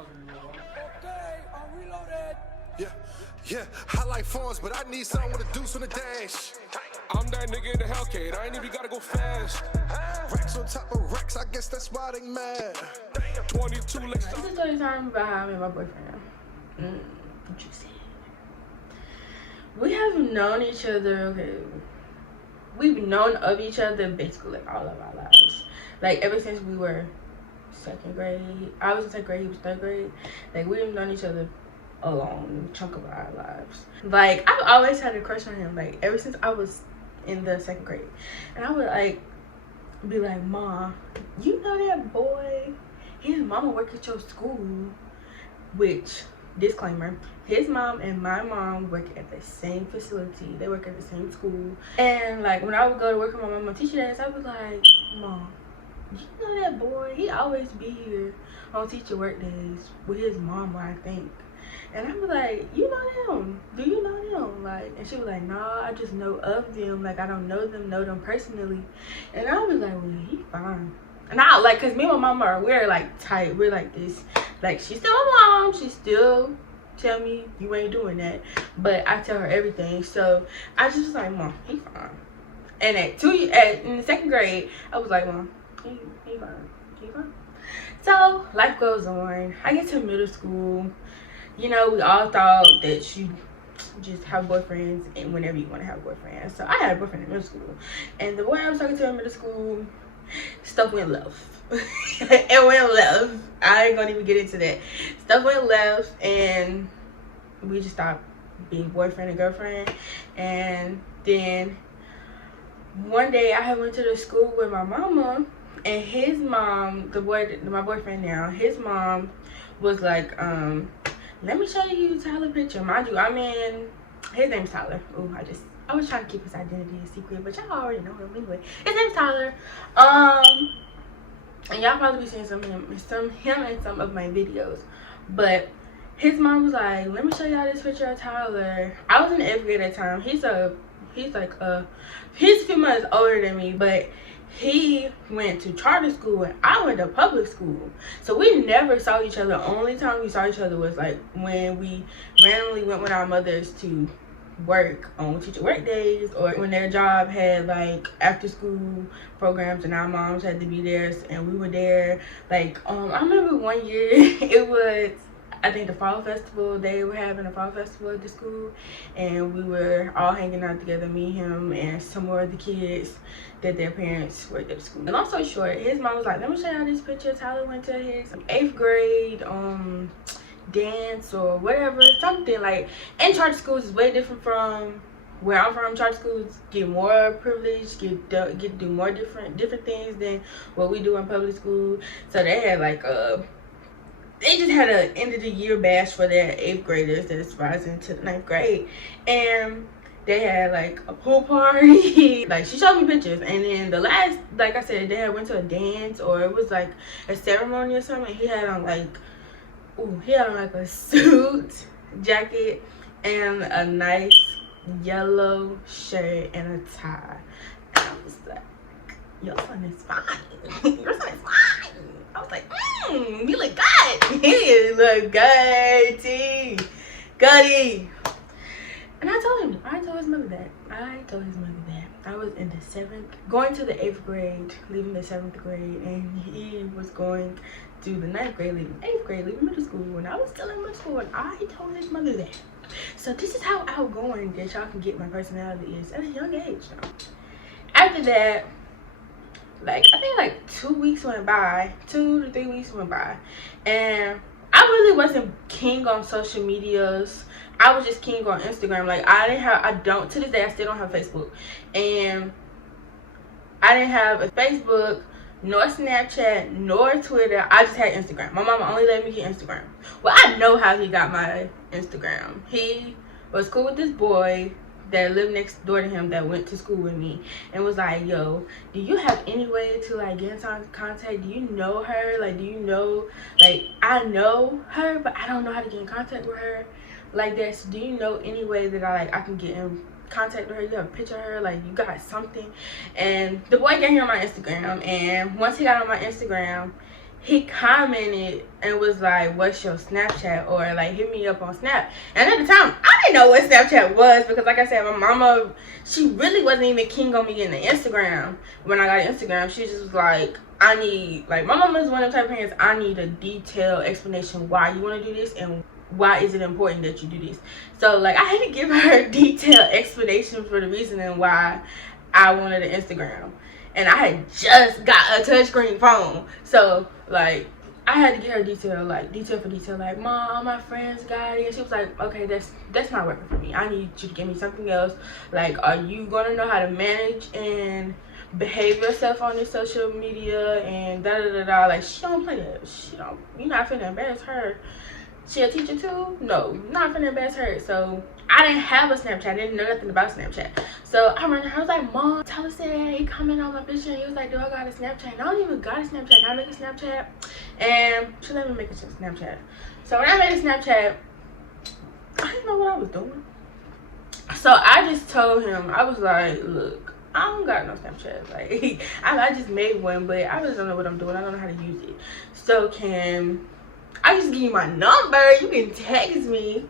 Okay, I'm reloaded. Yeah, I like phones, but I need something with a deuce on the dash. I'm that nigga in the Hellcat, I ain't even gotta go fast. Racks on top of racks, I guess that's why they mad. 22 licks. This is the time about how I met my boyfriend. What you said? We have known each other, okay. We've known of each other basically like all of our lives. Like ever since we were second grade. I was in second grade, he was third grade. Like we've known each other a long chunk of our lives. Like I've always had a crush on him, like ever since I was in the second grade. And I would like be like, "Ma, you know that boy? His mama work at your school." Which, disclaimer, his mom and my mom work at the same facility. They work at the same school. And like when I would go to work with my mom on teacher days, I was like, "Mom, you know that boy? He always be here on teacher work days with his mama, I think." And I was like, "You know them? Do you know them?" Like, and she was like, "Nah, I just know of them. Like, I don't know them personally." And I was like, "Well, he fine." And I like, cause me and my mama we're like tight. We're like this. Like, she's still my mom. She still tell me you ain't doing that, but I tell her everything. So I just was like, "Mom, he fine." And in the second grade, I was like, "Mom, he fine." So life goes on. I get to middle school. You know, we all thought that you just have boyfriends and whenever you want to have a boyfriend. So I had a boyfriend in middle school, and the boy I was talking to in middle school, stuff went left. It went left. I ain't gonna even get into that. Stuff went left, and we just stopped being boyfriend and girlfriend. And then one day I had went to the school with my mama, and his mom, my boyfriend now, his mom was like, "Let me show you Tyler's picture." Mind you, his name's Tyler. Oh, I was trying to keep his identity a secret, but y'all already know him anyway. His name's Tyler. And y'all probably be seeing some him in some of my videos. But his mom was like, "Let me show y'all this picture of Tyler." I was in the 8th grade at the time. He's a few months older than me, but he went to charter school and I went to public school. So we never saw each other. Only time we saw each other was like when we randomly went with our mothers to work on teacher work days, or when their job had like after school programs and our moms had to be there and we were there. Like I remember one year it was, I think, the fall festival. They were having a fall festival at the school, and we were all hanging out together, me, him, and some more of the kids that their parents worked at the school. And long story short, his mom was like, "Let me show y'all this picture." Tyler went to his 8th grade dance or whatever, something like. And charter schools is way different from where I'm from. Charter schools get more privilege, get to do more different things than what we do in public school. So they had like they just had an end of the year bash for their 8th graders that's rising to the 9th grade, and they had like a pool party. Like, she showed me pictures, and then the last, like I said, they had went to a dance or it was like a ceremony or something. He had on like a suit jacket and a nice yellow shirt and a tie. And I was like, "Your son is fine." Your son is fine. I was like, "You look good." He look good, Goody. And I told his mother that. I was in the 7th, going to the 8th grade, leaving the 7th grade, and he was going to the 9th grade, leaving 8th grade, leaving middle school, and I was still in middle school, and I told his mother that. So this is how outgoing that y'all can get my personality is at a young age now. After that, like, I think like 2 weeks went by, 2 to 3 weeks went by, and I really wasn't king on social medias. I was just king on Instagram. Like, to this day, I still don't have Facebook. And I didn't have a Facebook, nor Snapchat, nor Twitter. I just had Instagram. My mama only let me get Instagram. Well, I know how he got my Instagram. He was cool with this boy that lived next door to him that went to school with me, and was like, "Yo, do you have any way to like get in contact? Do you know her? Like, do you know, like, I know her, but I don't know how to get in contact with her like that. So do you know any way that I can get in contact with her? You have a picture of her, like, you got something?" And the boy got here on my Instagram, and once he got on my Instagram, he commented and was like, what's your Snapchat, or like hit me up on Snap. And at the time I didn't know what Snapchat was, because like I said, my mama, she really wasn't even keen on me getting the Instagram. When I got Instagram, she just was like, I need, like, my mama is one of the type of parents, I need a detailed explanation why you want to do this and why is it important that you do this. So like I had to give her a detailed explanation for the reasoning why I wanted an Instagram. And I had just got a touchscreen phone, so like I had to get her detail for detail, like, Mom, all my friends got it. And she was like, okay, that's not working for me. I need you to give me something else. Like, are you gonna know how to manage and behave yourself on this social media and da da da da? Like, she don't play that. She don't. You're not finna embarrass her. She a teacher too? No, not finna embarrass her. So I didn't have a Snapchat. I didn't know nothing about Snapchat. So I ran her. I was like, Mom, Tyler said he commented on my picture and he was like, do I got a Snapchat? And I don't even got a Snapchat. Can I make a Snapchat? And she let me make a Snapchat. So when I made a Snapchat, I didn't know what I was doing. So I just told him, I was like, look, I don't got no Snapchat. Like, I just made one, but I just don't know what I'm doing. I don't know how to use it. So can I just give you my number? You can text me.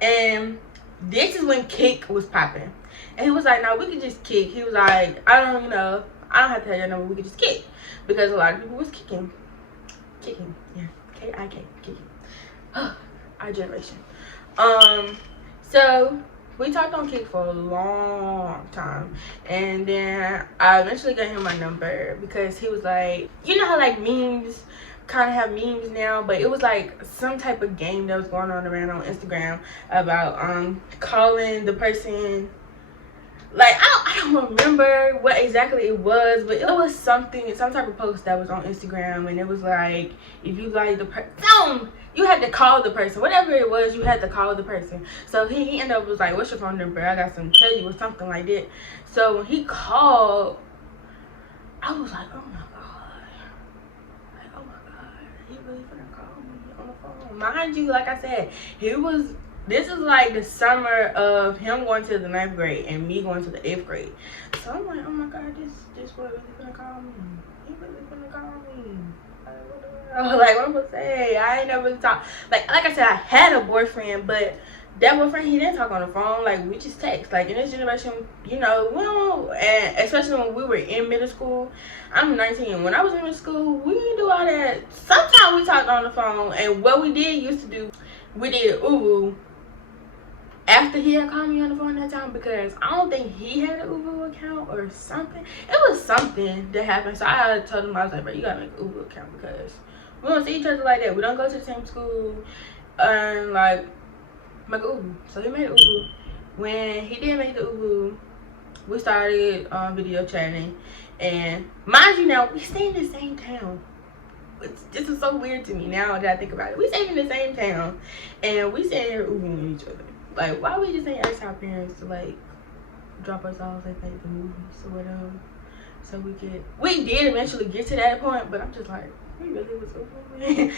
And this is when Kick was popping. And he was like, no, we could just kick. He was like, I don't have to tell your number. We could just kick. Because a lot of people was kicking. Kicking. Yeah. K-I-K. Kicking. Our generation. So we talked on Kick for a long time. And then I eventually got him my number because he was like, you know how like memes kind of have memes now, but it was like some type of game that was going on around on Instagram about calling the person, like I don't remember what exactly it was, but it was some type of post that was on Instagram, and it was like, if you like the person, you had to call the person, whatever it was, you had to call the person. So he ended up was like, what's your phone number? I got something to tell you, or something like that. So when he called, I was like, oh my god, he really finna call me on the phone. Mind you, like I said, this is like the summer of him going to the 9th grade and me going to the 8th grade. So I'm like, oh my god, this boy really finna call me. He really finna call me. Like, what I'm gonna say? I ain't never really talk. Like I said, I had a boyfriend, but that boyfriend, he didn't talk on the phone. Like, we just text. Like, in this generation, you know, we don't, and especially when we were in middle school. I'm 19. When I was in middle school, we didn't do all that. Sometimes we talked on the phone, and what we used to do, we did Ubu after he had called me on the phone that time, because I don't think he had an Ubu account or something. It was something that happened. So I told him, I was like, bro, you gotta make an Ubu account, because we don't see each other like that. We don't go to the same school, and like, make an Ubu. So he made an Ubu. When he did make the Ubu, we started video chatting. And mind you, now we stay in the same town. This is so weird to me now that I think about it. We stay in the same town, and we stay here Ubuing each other. Like, why we just ain't ask our parents to like drop us off at like the movies or whatever, so we did eventually get to that point. But I'm just like, we really was Ubuing.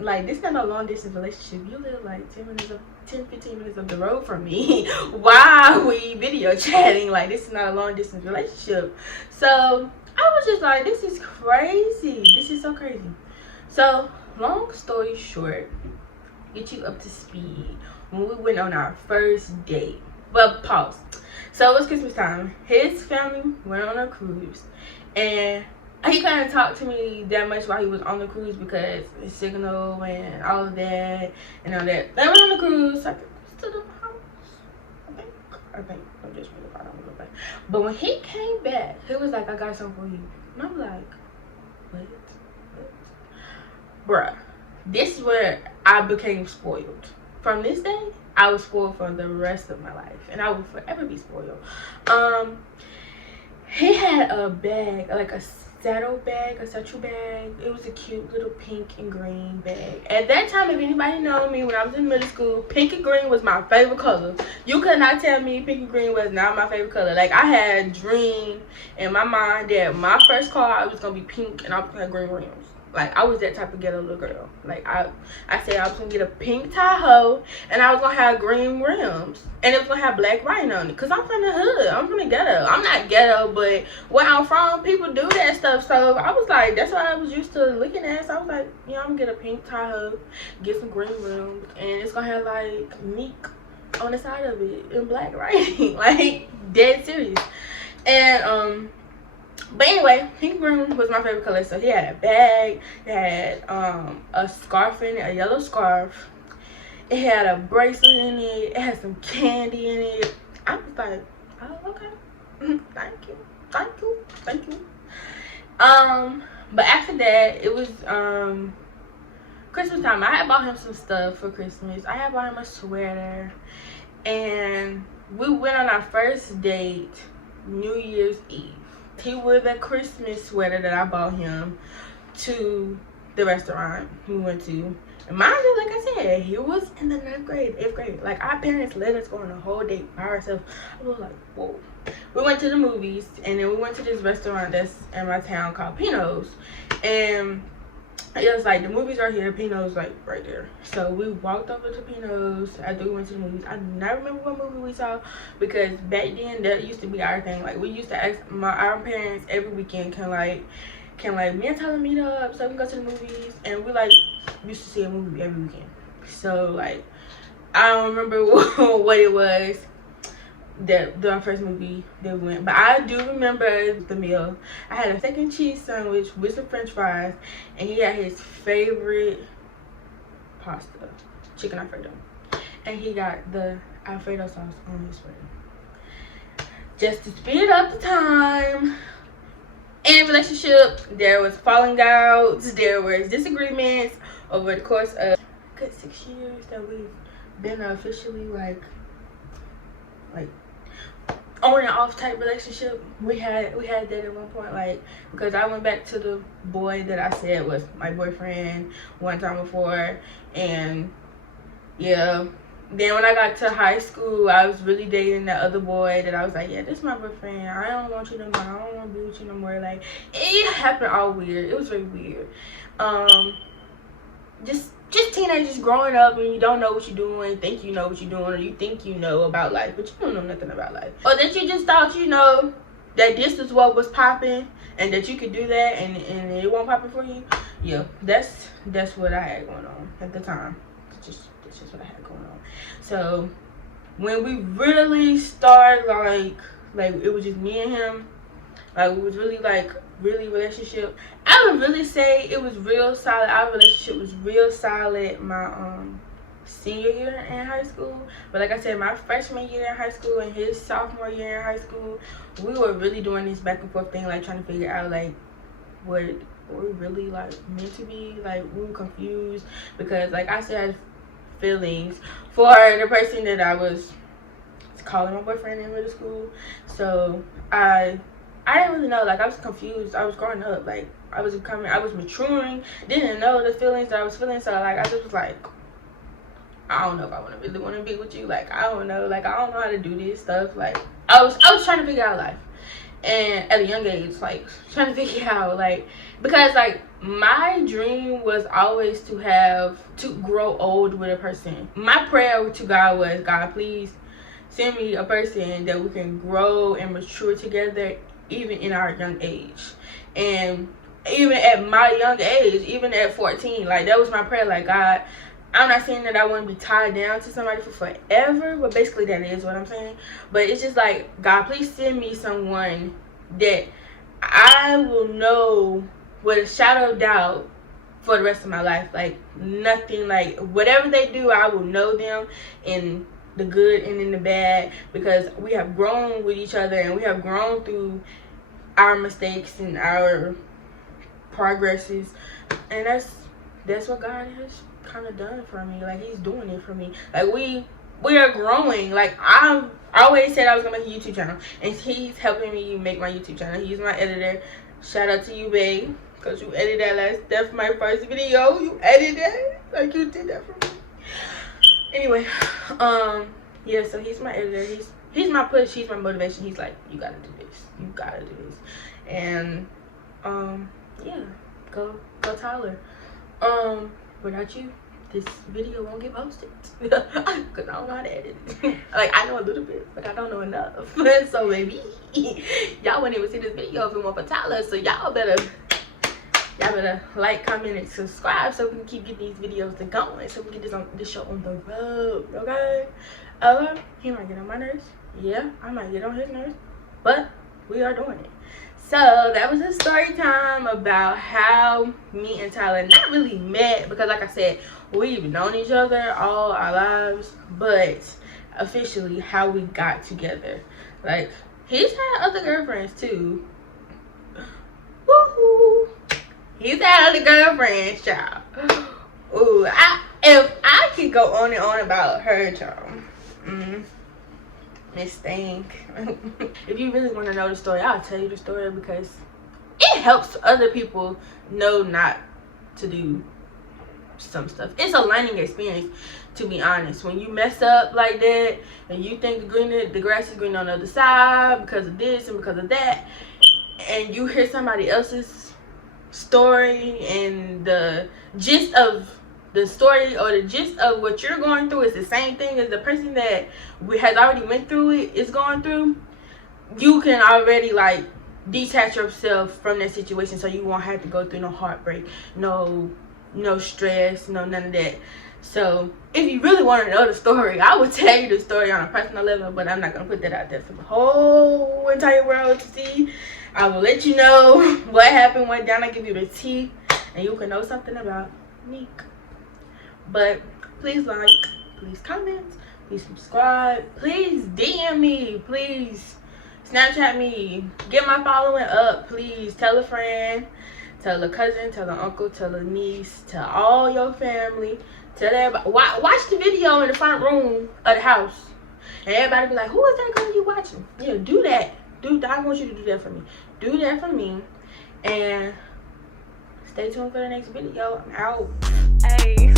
like this not a long distance relationship. You live like 10-15 minutes up the road from me. Why are we video chatting? Like, this is not a long distance relationship. So I was just like, this is crazy. This is so crazy. So long story short, get you up to speed. When we went on our first date, well, pause. So it was Christmas time. His family went on a cruise, and he couldn't talk to me that much while he was on the cruise because his signal and all of that and all that. They went on the cruise, I think, to the house. I think. I'm just really proud of him. But when he came back, he was like, I got something for you. And I'm like, what? Bruh, this is where I became spoiled. From this day, I was spoiled for the rest of my life, and I will forever be spoiled. He had a bag, like a satchel bag. It was a cute little pink and green bag. At that time, if anybody know me, when I was in middle school, pink and green was my favorite color. You could not tell me pink and green was not my favorite color. Like, I had a dream in my mind that my first car, it was gonna be pink and I was gonna have green rims. Like, I was that type of ghetto little girl. Like, I said I was gonna get a pink Tahoe, and I was gonna have green rims, and it was gonna have black writing on it. Cause I'm from the hood. I'm from the ghetto. I'm not ghetto, but where I'm from, people do that stuff. So I was like, that's what I was used to looking at. So I was like, yeah, I'm gonna get a pink Tahoe, get some green rims, and it's gonna have like Meek on the side of it in black writing. Like, dead serious. And but anyway, pink green was my favorite color. So he had a bag, it had a scarf in it, a yellow scarf. It had a bracelet in it, it had some candy in it. I was like, oh, okay. Thank you. But after that, it was Christmas time. I had bought him some stuff for Christmas. I had bought him a sweater, and we went on our first date New Year's Eve. He wore the Christmas sweater that I bought him to the restaurant we went to. And mind you, like I said, he was in the 9th grade, 8th grade. Like, our parents let us go on a whole date by ourselves. I was like, whoa. We went to the movies, and then we went to this restaurant that's in my town called Pino's. And it was like, the movies are here, Pino's like right there. So we walked over to Pino's after we went to the movies. I do not remember what movie we saw, because back then that used to be our thing. Like, we used to ask our parents every weekend, can me and Tyler meet up so we can go to the movies, and we like used to see a movie every weekend. So like, I don't remember what it was, the first movie that we went, but I do remember the meal. I had a second cheese sandwich with some french fries, and he had his favorite pasta, chicken alfredo, and he got the alfredo sauce on his sweater. Just to speed up the time. In a relationship, there was falling outs, there was disagreements over the course of a good 6 years that we've been officially like on and off type relationship. We had that at one point, like, because I went back to the boy that I said was my boyfriend one time before, and yeah. Then when I got to high school, I was really dating that other boy that I was like, yeah, this is my boyfriend. I don't want you no more. I don't want to be with you no more. Like, it happened all weird. It was very weird. Just teenagers growing up, and you don't know what you're doing, think you know what you're doing, or you think you know about life, but you don't know nothing about life. Or that you just thought you know that this is what was popping, and that you could do that, and it won't pop it for you. Yeah, that's what I had going on at the time. That's just what I had going on. So when we really started, like it was just me and him, like it was really relationship. I would really say it was real solid. Our relationship was real solid my senior year in high school. But like I said, my freshman year in high school and his sophomore year in high school, we were really doing this back and forth thing, like trying to figure out like what we really like meant to be. Like, we were confused because, like I said, I had feelings for the person that I was calling my boyfriend in middle school. So I didn't really know. Like, I was confused. I was growing up. Like, I was maturing. Didn't know the feelings that I was feeling. So like, I just was like, I don't know if I really want to be with you. Like, I don't know. Like, I don't know how to do this stuff. Like, I was trying to figure out life, and at a young age, like trying to figure out, like, because like my dream was always to grow old with a person. My prayer to God was, God, please send me a person that we can grow and mature together, even in our young age. And even at my young age, even at 14, like, that was my prayer. Like, God, I'm not saying that I want to be tied down to somebody for forever, but basically that is what I'm saying. But it's just like, God, please send me someone that I will know with a shadow of doubt for the rest of my life. Like, nothing, like, whatever they do, I will know them in the good and in the bad, because we have grown with each other, and we have grown through our mistakes and our progresses, and that's what God has kind of done for me. Like, he's doing it for me. Like, we are growing. Like, I always said I was gonna make a YouTube channel, and he's helping me make my YouTube channel. He's my editor. Shout out to you, babe, because you edited that's my first video. You edited that, like, you did that for me. Anyway, yeah, so he's my editor. He's my push. He's my motivation. He's like, you gotta do this. You gotta do this. And yeah, Go Tyler. Without you, this video won't get posted. Cause I don't know how to edit. Like, I know a little bit, but I don't know enough. So maybe y'all wouldn't even see this video if it weren't for Tyler. So y'all better like, comment, and subscribe so we can keep getting these videos going, so we can get this show on the road. Okay? He might get on my nerves. Yeah, I might get on his nerves, but we are doing it. So that was a story time about how me and Tyler not really met, because like I said, we've known each other all our lives, but officially how we got together. Like, he's had other girlfriends too. Woohoo! He's had other girlfriends, child. Ooh, if I could go on and on about her, child. Miss Thing. If you really want to know the story, I'll tell you the story, because it helps other people know not to do some stuff. It's a learning experience, to be honest. When you mess up like that and you think the grass is green on the other side because of this and because of that, and you hear somebody else's story and the gist of the story or the gist of what you're going through is the same thing as the person that has already went through it is going through, you can already like detach yourself from that situation, so you won't have to go through no heartbreak, no stress, none of that. So if you really want to know the story, I would tell you the story on a personal level, but I'm not gonna put that out there for the whole entire world to see. I will let you know what happened, went down. I give you the tea, and you can know something about Nick. But please like, please comment, please subscribe, please DM me, please Snapchat me, get my following up, please tell a friend, tell a cousin, tell an uncle, tell a niece, tell all your family, tell everybody. Watch the video in the front room of the house, and everybody be like, who is that girl you watching? Yeah, do that. I want you to do that for me. Do that for me, and stay tuned for the next video. I'm out. Hey.